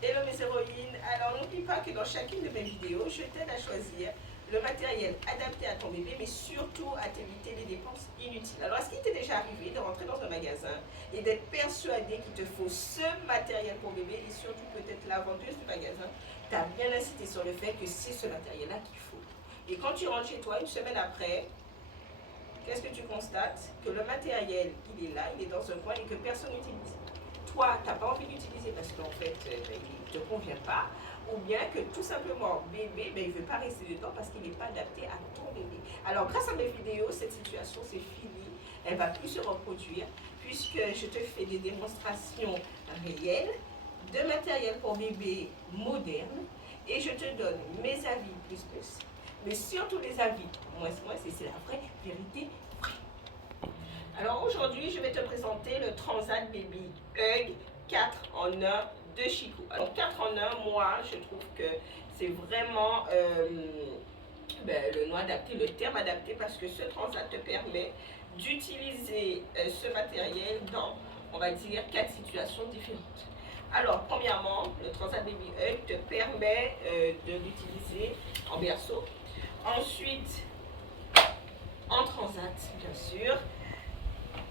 Hello mes héroïnes, alors n'oublie pas que dans chacune de mes vidéos, je t'aide à choisir le matériel adapté à ton bébé, mais surtout à t'éviter les dépenses inutiles. Alors est-ce qu'il t'est déjà arrivé de rentrer dans un magasin et d'être persuadé qu'il te faut ce matériel pour bébé et surtout peut-être la vendeuse du magasin t'a bien incité sur le fait que c'est ce matériel-là qu'il faut. Et quand tu rentres chez toi une semaine après, qu'est-ce que tu constates? Que le matériel, il est là, il est dans un coin et que personne n'utilise. Toi, tu n'as pas envie d'utiliser parce qu'en fait, il ne te convient pas, ou bien que tout simplement, bébé, il ne veut pas rester dedans parce qu'il n'est pas adapté à ton bébé. Alors, grâce à mes vidéos, cette situation, c'est fini. Elle ne va plus se reproduire puisque je te fais des démonstrations réelles de matériel pour bébé moderne et je te donne mes avis plus, mais surtout les avis moins, et c'est la vraie vérité. Alors aujourd'hui, je vais te présenter le Transat Baby Hug 4 en 1 de Chico. Alors 4 en 1, moi, je trouve que c'est vraiment le nom adapté, le terme adapté, parce que ce Transat te permet d'utiliser ce matériel dans, on va dire, 4 situations différentes. Alors, premièrement, le Transat Baby Hug te permet de l'utiliser en berceau. Ensuite, en transat, bien sûr,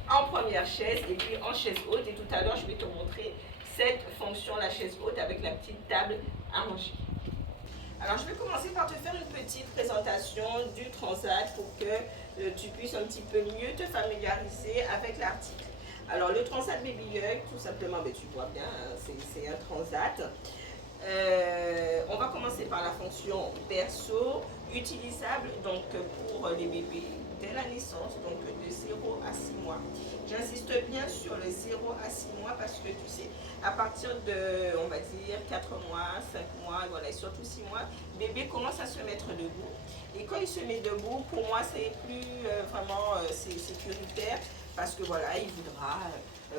en première chaise et puis en chaise haute. Et tout à l'heure, je vais te montrer cette fonction, la chaise haute, avec la petite table à manger. Alors, je vais commencer par te faire une petite présentation du Transat pour que tu puisses un petit peu mieux te familiariser avec l'article. Alors, le Transat Baby Hug, tout simplement, tu vois bien, c'est un Transat. On va commencer par la fonction berceau, utilisable donc pour les bébés dès la naissance, donc de 0 à 6 mois. J'insiste bien sur le 0 à 6 mois parce que tu sais, à partir de, on va dire, 4 mois, 5 mois, voilà, et surtout 6 mois, bébé commence à se mettre debout. Et quand il se met debout, pour moi, c'est plus vraiment c'est sécuritaire parce que voilà, il voudra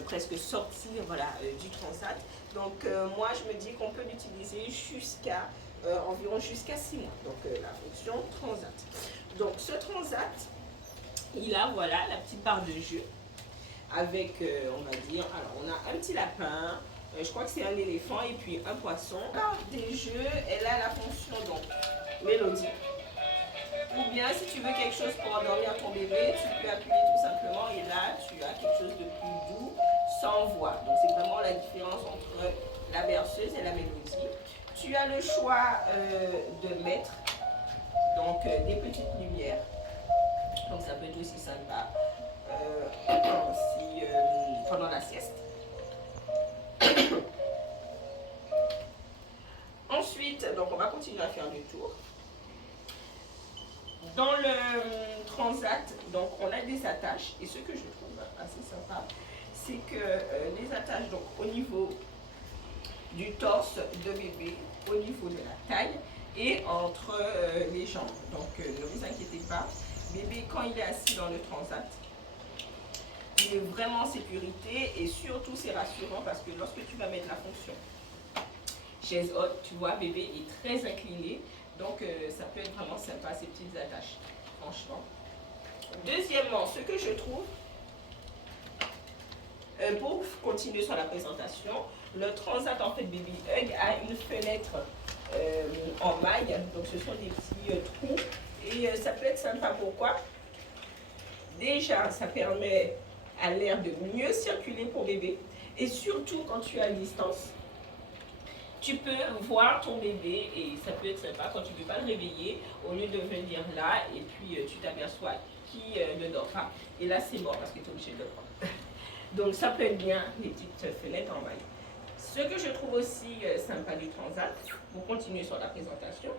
presque sortir voilà, du transat. Donc moi, je me dis qu'on peut l'utiliser jusqu'à environ jusqu'à 6 mois. Donc la fonction transat. Donc ce transat, il a voilà la petite barre de jeu avec, on va dire, alors on a un petit lapin, je crois que c'est un éléphant et puis un poisson. La barre des jeux, elle a la fonction donc mélodie. Ou bien si tu veux quelque chose pour endormir ton bébé, tu peux appuyer tout simplement et là tu as quelque chose de plus doux sans voix. Donc c'est vraiment la différence entre la berceuse et la mélodie. Tu as le choix de mettre donc des petites lumières. Donc ça peut être aussi sympa pendant la sieste. Ensuite, donc on va continuer à faire du tour. Dans le transat, donc on a des attaches et ce que je trouve assez sympa, c'est que les attaches donc au niveau du torse de bébé, au niveau de la taille et entre les jambes. Donc ne vous inquiétez pas, bébé quand il est assis dans le transat, il est vraiment en sécurité et surtout c'est rassurant parce que lorsque tu vas mettre la fonction chaise haute, tu vois bébé est très incliné. Donc ça peut être vraiment sympa ces petites attaches, franchement. Deuxièmement, ce que je trouve, pour continuer sur la présentation, le Transat en fait Baby Hug a une fenêtre en maille, donc ce sont des petits trous et ça peut être sympa. Pourquoi? Déjà, ça permet à l'air de mieux circuler pour bébé et surtout quand tu es à distance. Tu peux voir ton bébé et ça peut être sympa quand tu ne peux pas le réveiller, au lieu de venir là et puis tu t'aperçois qu'il ne dort pas. Et là c'est mort parce que tu es obligé de le prendre. Donc ça peut être bien les petites fenêtres en maille. Ce que je trouve aussi sympa du Transat, pour continuer sur la présentation,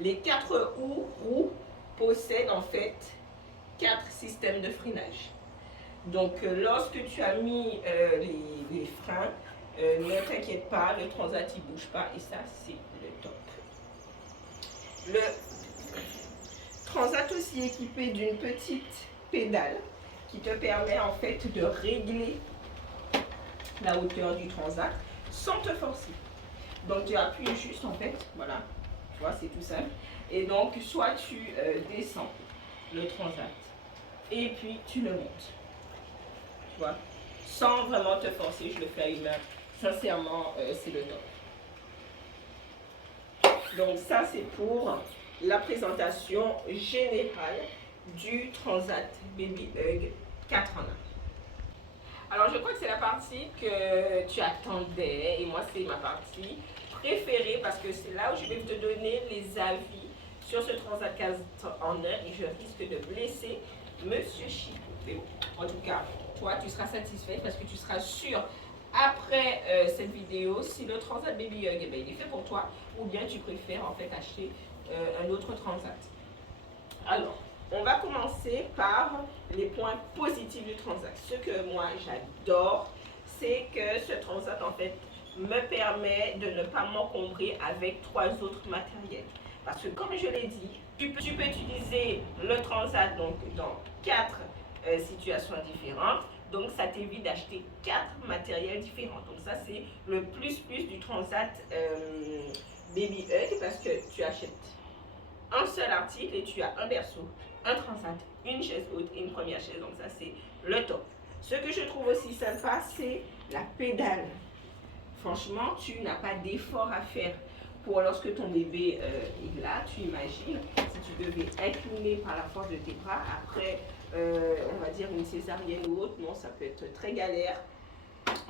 les 4 roues possèdent en fait 4 systèmes de freinage. Donc lorsque tu as mis les freins, ne t'inquiète pas, le Transat il bouge pas et ça c'est le top. Le Transat aussi équipé d'une petite pédale qui te permet en fait de régler la hauteur du Transat sans te forcer. Donc tu appuies juste en fait, voilà, tu vois c'est tout simple. Et donc soit tu descends le Transat et puis tu le montes, tu vois, sans vraiment te forcer. Je le fais à une main Sincèrement, c'est le top. Donc ça, c'est pour la présentation générale du Transat Baby Hug 4 en 1. Alors, je crois que c'est la partie que tu attendais et moi, c'est ma partie préférée parce que c'est là où je vais te donner les avis sur ce Transat 4 en 1 et je risque de blesser Monsieur Chico. Mais bon, en tout cas, toi, tu seras satisfait parce que tu seras sûr après cette vidéo si le Transat Baby Hug, il est fait pour toi ou bien tu préfères en fait acheter un autre Transat. Alors, on va commencer par les points positifs du Transat. Ce que moi j'adore, c'est que ce Transat en fait me permet de ne pas m'encombrer avec 3 autres matériels. Parce que comme je l'ai dit, tu peux utiliser le Transat donc, dans 4 situations différentes. Donc ça t'évite d'acheter 4 matériels différents. Donc ça c'est le plus du Transat Baby Hug parce que tu achètes un seul article et tu as un berceau, un transat, une chaise haute et une première chaise. Donc ça c'est le top. Ce que je trouve aussi sympa, c'est la pédale. Franchement, tu n'as pas d'effort à faire pour lorsque ton bébé est là. Tu imagines si tu devais incliner par la force de tes bras après, on va dire une césarienne ou autre, non, ça peut être très galère.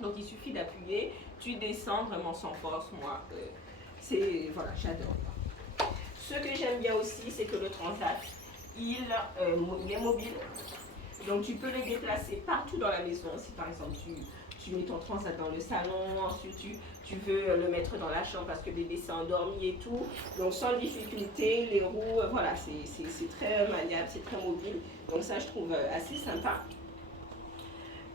Donc il suffit d'appuyer, tu descends vraiment sans force. Moi, c'est voilà, j'adore. Ce que j'aime bien aussi, c'est que le Transat, il est mobile. Donc tu peux le déplacer partout dans la maison. Si par exemple tu mets ton Transat dans le salon, ensuite tu veux le mettre dans la chambre parce que bébé s'est endormi et tout. Donc sans difficulté, les roues, voilà, c'est très maniable, c'est très mobile. Donc ça, je trouve assez sympa.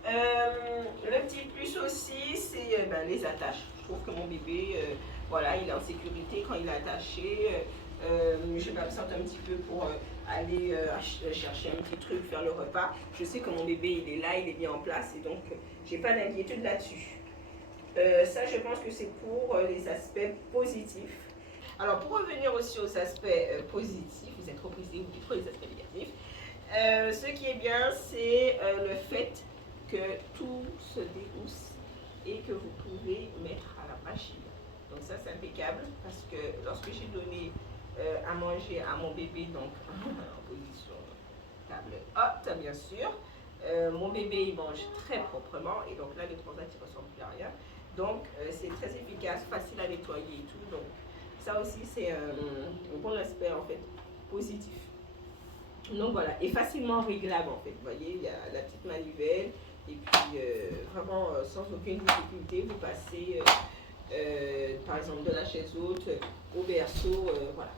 Le petit plus aussi, c'est les attaches. Je trouve que mon bébé, voilà, il est en sécurité quand il est attaché. Je m'absente un petit peu pour aller chercher un petit truc, faire le repas. Je sais que mon bébé, il est là, il est bien en place et donc j'ai pas d'inquiétude là-dessus. Ça, je pense que c'est pour les aspects positifs. Alors, pour revenir aussi aux aspects positifs, vous êtes reprisés, vous dites trop les aspects négatifs. Ce qui est bien, c'est le fait que tout se dérousse et que vous pouvez mettre à la machine. Donc ça, c'est impeccable parce que lorsque j'ai donné à manger à mon bébé, donc en position table haute, bien sûr, mon bébé, il mange très proprement et donc là, le Transat, il ne ressemble plus à rien. Donc, c'est très efficace, facile à nettoyer et tout. Donc, ça aussi, c'est un bon aspect, en fait, positif. Donc, voilà. Et facilement réglable, en fait. Vous voyez, il y a la petite manivelle. Et puis, vraiment, sans aucune difficulté, vous passez, par exemple, de la chaise haute au berceau. Voilà.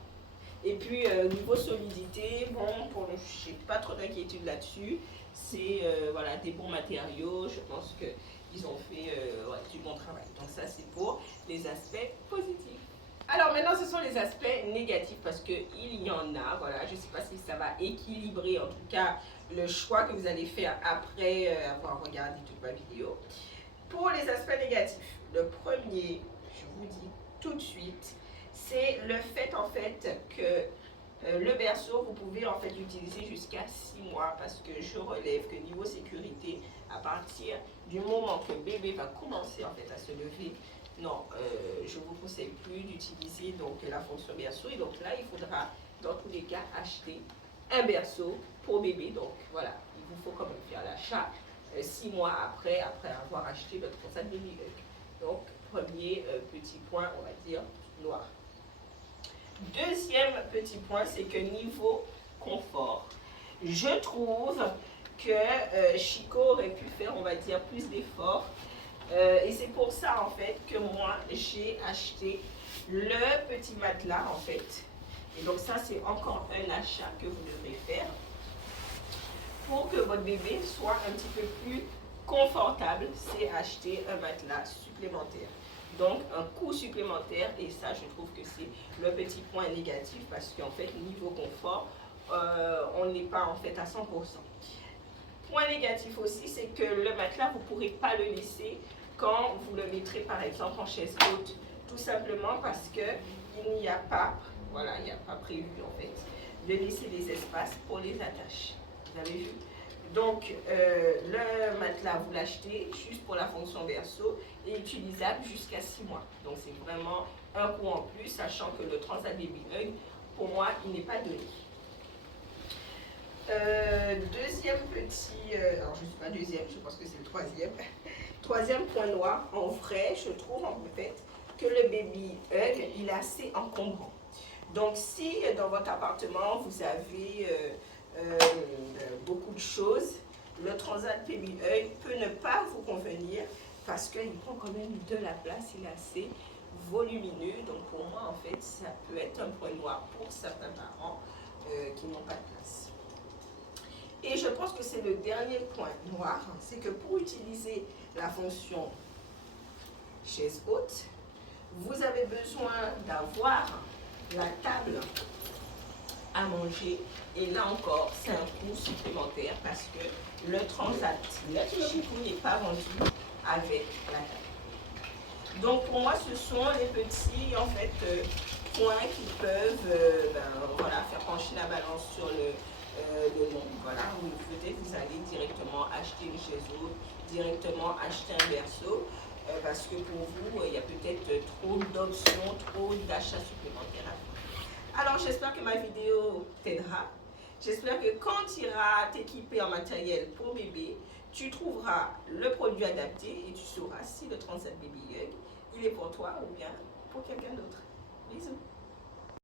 Et puis, niveau solidité, bon, je n'ai pas trop d'inquiétude là-dessus. C'est voilà, des bons matériaux. Je pense qu'ils ont fait du bon travail. Donc ça, c'est pour les aspects positifs. Alors maintenant, ce sont les aspects négatifs parce qu'il y en a. Voilà, je ne sais pas si ça va équilibrer, en tout cas, le choix que vous allez faire après avoir regardé toute ma vidéo. Pour les aspects négatifs, le premier, je vous dis tout de suite, c'est le fait en fait que le berceau, vous pouvez en fait l'utiliser jusqu'à 6 mois parce que je relève que niveau sécurité, à partir du moment que bébé va commencer en fait à se lever, non, je ne vous conseille plus d'utiliser donc la fonction berceau. Et donc là, il faudra dans tous les cas acheter un berceau pour bébé. Donc voilà, il vous faut quand même faire l'achat 6 mois après avoir acheté votre Transat Baby Hug. Donc premier petit point, on va dire, noir. Deuxième petit point, c'est que niveau confort, je trouve que Chico aurait pu faire, on va dire, plus d'efforts. Et c'est pour ça, en fait, que moi, j'ai acheté le petit matelas, en fait. Et donc ça, c'est encore un achat que vous devrez faire pour que votre bébé soit un petit peu plus confortable. C'est acheter un matelas supplémentaire. Donc, un coût supplémentaire, et ça, je trouve que c'est le petit point négatif parce qu'en fait, niveau confort, on n'est pas en fait à 100%. Point négatif aussi, c'est que le matelas, vous ne pourrez pas le laisser quand vous le mettrez par exemple en chaise haute, tout simplement parce qu'il n'y a pas, voilà, il n'y a pas prévu en fait, de laisser des espaces pour les attaches. Vous avez vu? Donc, le matelas, vous l'achetez juste pour la fonction berceau et utilisable jusqu'à 6 mois. Donc, c'est vraiment un coût en plus, sachant que le Transat Baby Hug, pour moi, il n'est pas donné. Deuxième petit, alors je ne suis pas deuxième, je pense que c'est le troisième. Troisième point noir, en vrai, je trouve en fait que le Baby Hug, il est assez encombrant. Donc, si dans votre appartement, vous avez beaucoup de choses, le Transat Baby Hug peut ne pas vous convenir parce qu'il prend quand même de la place, il est assez volumineux. Donc, pour moi, en fait, ça peut être un point noir pour certains parents qui n'ont pas de place. Et je pense que c'est le dernier point noir, c'est que pour utiliser la fonction chaise haute, vous avez besoin d'avoir la table à manger. Et là encore, c'est un coût supplémentaire parce que le Transat chez vous n'est pas vendu avec la table. Donc pour moi, ce sont les petits en fait, points qui peuvent voilà, faire pencher la balance sur le nom. Voilà, ou peut-être vous allez directement acheter une chaise haute, directement acheter un berceau. Parce que pour vous, il y a peut-être trop d'options, trop d'achats supplémentaires à faire. Alors j'espère que ma vidéo t'aidera. J'espère que quand tu iras t'équiper en matériel pour bébé, tu trouveras le produit adapté et tu sauras si le Transat Baby Hug, il est pour toi ou bien pour quelqu'un d'autre. Bisous.